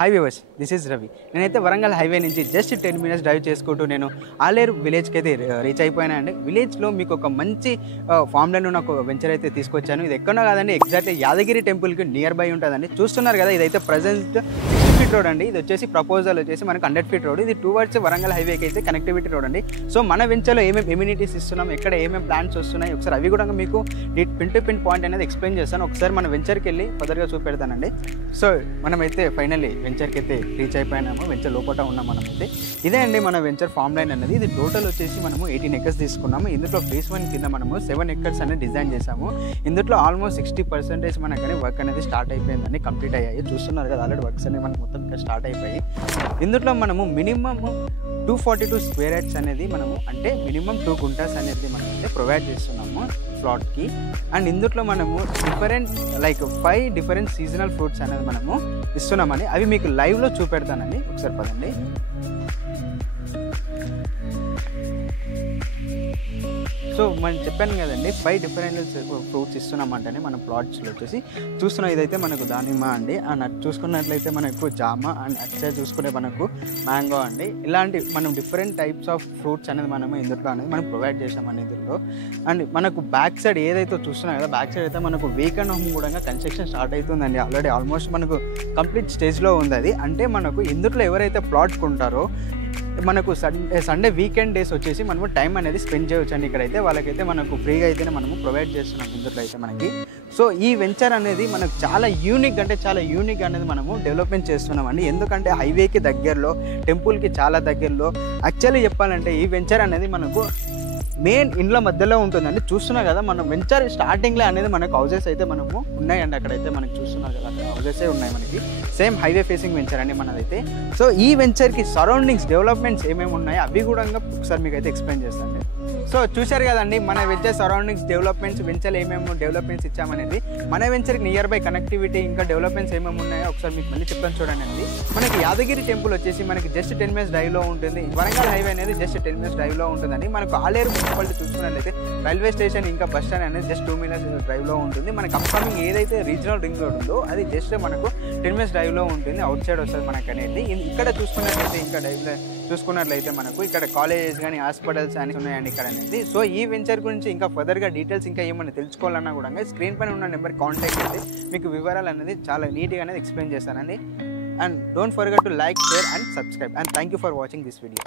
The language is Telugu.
High viewers, this is Ravi. నేనైతే వరంగల్ హైవే నుంచి జస్ట్ 10 minutes డ్రైవ్ చేసుకుంటూ నేను ఆలేరు విలేజ్కి అయితే రీచ్ అయిపోయాను అండి. విలేజ్లో మీకు ఒక మంచి ఫామ్లను నాకు వెంచర్ అయితే తీసుకొచ్చాను. ఇది ఎక్కడో కాదండి, ఎగ్జాక్ట్లీ యాదగిరి టెంపుల్కి నియర్ బై ఉంటుందండి. చూస్తున్నారు కదా, ఇదైతే ప్రజెంట్ 60 feet రోడ్ అండి. ఇది వచ్చేసి ప్రపోజల్ వచ్చేసి మనకు 100 feet రోడ్. ఇది టువర్డ్స్ వరంగల్ హైవేకి అయితే కనెక్టివిటీ రోడ్ అండి. సో మన వెంచర్లో ఏమేమి ఎమ్యూనిటీస్ ఇస్తున్నాం, ఎక్కడ ఏమేమి ప్లాన్స్ వస్తున్నాయి, ఒకసారి అవి కూడా మీకు పిన్ టు పిన్ పాయింట్ అనేది ఎక్స్ప్లెయిన్ చేస్తాను. ఒకసారి మన వెంచర్కి వెళ్ళి ఫర్దర్గా చూపెడతానండి. సో మనమైతే ఫైనల్లీ వెంచర్కి అయితే రీచ్ అయిపోయినాము. వెంచర్ లోపల ఉన్నాం మనమైతే. ఇదే అండి మన వెంచర్ ఫామ్ లైన్ అనేది. ఇది టోటల్ వచ్చేసి మనము 18 acres తీసుకున్నాము. ఇందులో ఫేస్ 1 కింద మనము 7 acres అనేది డిజైన్ చేసాము. ఇందులో ఆల్మోస్ట్ 60% మనకనే వర్క్ అనేది స్టార్ట్ అయిపోయిందండి, కంప్లీట్ అయ్యాయి. చూస్తున్నారు కదా, ఆల్రెడీ వర్క్స్ అనేవి మనకు మొత్తం స్టార్ట్ అయిపోయి. ఇందులో మనము మినిమమ్ 242 square yards అనేది మనము అంటే మినిమం 2 గుంటాస్ అనేది మనం అయితే ప్రొవైడ్ చేస్తున్నాము ప్లాట్కి. అండ్ ఇందులో మనము డిఫరెంట్ 5 డిఫరెంట్ సీజనల్ ఫ్రూట్స్ అనేది మనము ఇస్తున్నామని అవి మీకు లైవ్లో చూపెడతానండి. ఒకసారి పదండి. సో మనం చెప్పాను కదండి, 5 డిఫరెంట్ ఫ్రూట్స్ ఇస్తున్నామంటేనే మన ప్లాట్స్లో వచ్చేసి చూస్తున్నాం. ఇదైతే మనకు దానిమ్మ అండి. అండ్ అటు చూసుకున్నట్లయితే మనకు జామ, అండ్ అటు సైడ్ చూసుకుంటే మనకు మ్యాంగో అండి. ఇలాంటి మనం డిఫరెంట్ టైప్స్ ఆఫ్ ఫ్రూట్స్ అనేది మనము ఇందులో అనేది మనం ప్రొవైడ్ చేసామండి ఇందులో. అండ్ మనకు బ్యాక్ సైడ్ ఏదైతే చూస్తున్నాం కదా, బ్యాక్ సైడ్ అయితే మనకు వీకెండ్ హోమ్ కూడా కన్స్ట్రక్షన్ స్టార్ట్ అవుతుందండి. ఆల్రెడీ ఆల్మోస్ట్ మనకు కంప్లీట్ స్టేజ్లో ఉంది అది. అంటే మనకు ఇందులో ఎవరైతే ప్లాట్ కొంటారో మనకు సండే వీకెండ్ డేస్ వచ్చేసి మనము టైం అనేది స్పెండ్ చేయవచ్చు అండి. ఇక్కడైతే వాళ్ళకైతే మనకు ఫ్రీగా అయితేనే మనము ప్రొవైడ్ చేస్తున్నాం ఇందులో అయితే మనకి. సో ఈ వెంచర్ అనేది మనకు చాలా యూనిక్ అనేది మనము డెవలప్మెంట్ చేస్తున్నాం అండి. ఎందుకంటే హైవేకి దగ్గరలో, టెంపుల్కి చాలా దగ్గరలో. యాక్చువల్లీ చెప్పాలంటే ఈ వెంచర్ అనేది మనకు మెయిన్ ఇండ్ల మధ్యలో ఉంటుందండి. చూస్తున్నారు కదా, మనం వెంచర్ స్టార్టింగ్లో అనేది మనకు హౌసెస్ అయితే మనము ఉన్నాయండి. అక్కడైతే మనకు చూస్తున్నారు కదా, అక్కడ హౌసెసే ఉన్నాయి మనకి. సేమ్ హైవే ఫేసింగ్ వెంచర్ అండి మనదైతే. సో ఈ వెంచర్కి సరౌండింగ్స్ డెవలప్మెంట్స్ ఏమేమి ఉన్నాయో అవి కూడా ఒకసారి మీకు అయితే ఎక్స్ప్లెయిన్ చేస్తాను. సో చూశారు కదండి, మన వెంచర్ సరౌండింగ్స్ డెవలప్మెంట్స్, వెంచర్ ఏమేమి డెవలప్మెంట్స్ ఇచ్చామనేది. మన వెంచర్కి నియర్ బై కనెక్టివిటీ ఇంకా డెవలప్మెంట్స్ ఏమేమి ఉన్నాయో ఒకసారి మీకు మళ్ళీ చెప్తాను చూడండి అండి. మనకి యాదగిరి టెంపుల్ వచ్చేసి మనకి జస్ట్ 10 minutes డ్రైవ్లో ఉంటుంది. వరంగల్ హైవే అనేది జస్ట్ 10 minutes డ్రైవ్లో ఉంటుందండి. మనకు ఆలేరు మున్సిపాలిటీ చూసుకున్నట్లయితే రైల్వే స్టేషన్ ఇంకా బస్ స్టాండ్ అనేది జస్ట్ 2 minutes డ్రైవ్లో ఉంటుంది. మనకి అప్కమింగ్ ఏదైతే రీజనల్ రింగ్ రోడ్ ఉందో అది జస్ట్ మనకు 10 minutes డ్రైవ్లో ఉంటుంది. అవుట్ సైడ్ వస్తుంది మనకు అనేది. ఇక్కడ చూసుకున్నట్లయితే ఇంకా డ్రైవ్లో చూసుకున్నట్లయితే మనకు ఇక్కడ కాలేజెస్ కానీ హాస్పిటల్స్ అని ఉన్నాయండి ఇక్కడ అనేది. సో ఈ వెంచర్ గురించి ఇంకా ఫర్దర్గా డీటెయిల్స్ ఇంకా ఏమైనా తెలుసుకోవాలన్నా కూడా స్క్రీన్ పైన ఉన్న నెంబర్ కాంటాక్ట్ అయితే మీకు వివరాలు అనేది చాలా నీట్గా అనేది ఎక్స్ప్లెయిన్ చేస్తానండి. And don't forget to like, share and subscribe. And thank you for watching this video.